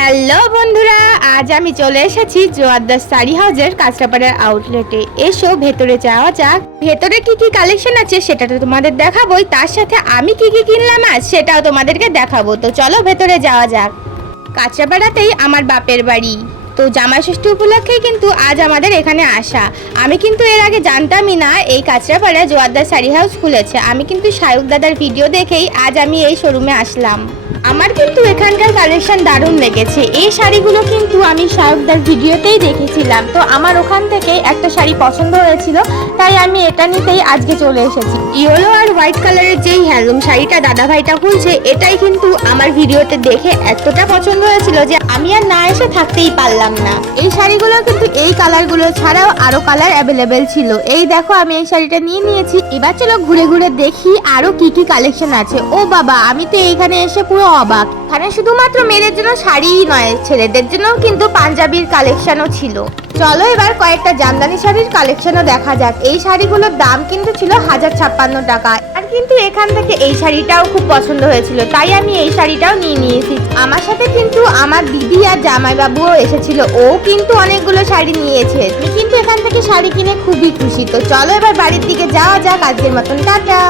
Hello বন্ধুরা, আজ আমি চলে এসেছি জোয়ারদার সারি হাউসের কাঁচরাপাড়ার আউটলেটে এসো, ভেতরে যাওয়া যাক। ভেতরে কি কি কালেকশন আছে সেটা তো তোমাদের দেখাবোই, তার সাথে আমি কি কি কিনলাম আজ সেটাও তোমাদেরকে দেখাবো। তো চলো, ভেতরে যাওয়া যাক। কাঁচরাপাড়াতেই আমার বাপের বাড়ি। তো জামাই ষষ্ঠী উপলক্ষেই কিন্তু আজ আমাদের এখানে আসা। আমি কিন্তু এর আগে জানতামই না, এই কাঁচরাপাড়ায় জোয়ারদার সারি হাউস খুলেছে। আমি কিন্তু শায়ক দাদার ভিডিও দেখেই আজ আমি এই শোরুমে আসলাম। আমার কিন্তু এখানকার কালেকশন দারুণ লেগেছে। এই শাড়িগুলো কিন্তু আমি শায়কদার ভিডিওতেই দেখেছিলাম। তো আমার ওখান থেকে একটা শাড়ি পছন্দ হয়েছিল, তাই আমি এটা নিতেই আজকে চলে এসেছি। ইয়েলো আর হোয়াইট কালারের যেই হ্যান্ডলুম শাড়িটা দাদাভাইটা খুলছে, এটাই কিন্তু আমার ভিডিওতে দেখে এতটা পছন্দ হয়েছিল যে আমি আর না এসে থাকতেই পারলাম না। এই শাড়িগুলো কিন্তু এই কালারগুলো ছাড়াও আরও কালার অ্যাভেলেবেল ছিল। এই দেখো, আমি এই শাড়িটা নিয়ে নিয়েছি। এবার চলো ঘুরে ঘুরে দেখি আরও কি কি কালেকশন আছে। ও বাবা, আমি তো এইখানে এসে পুরো অবাক। এখানে শুধুমাত্র মেয়েদের জন্য শাড়িই নয়, ছেলেদের জন্যও কিন্তু পাঞ্জাবির কালেকশনও ছিল। চলো এবার কয়েকটা জামদানি শাড়ির কালেকশনও দেখা যাক। এই শাড়িগুলোর দাম কিন্তু ছিল হাজার ছাপ্পান্ন টাকা। কিন্তু এখান থেকে এই শাড়িটাও খুব পছন্দ হয়েছিল। তাই আমি এই শাড়িটাও নিয়ে নিয়েছি। আমার সাথে কিন্তু আমার দিদি আর জামাইবাবুও এসেছিল। ও কিন্তু অনেকগুলো শাড়ি নিয়েছে। কিন্তু এখান থেকে শাড়ি কিনে খুবই খুশি। তো চলো এবার বাড়ির দিকে যাওয়া যাক। আজকের মতন টাটা।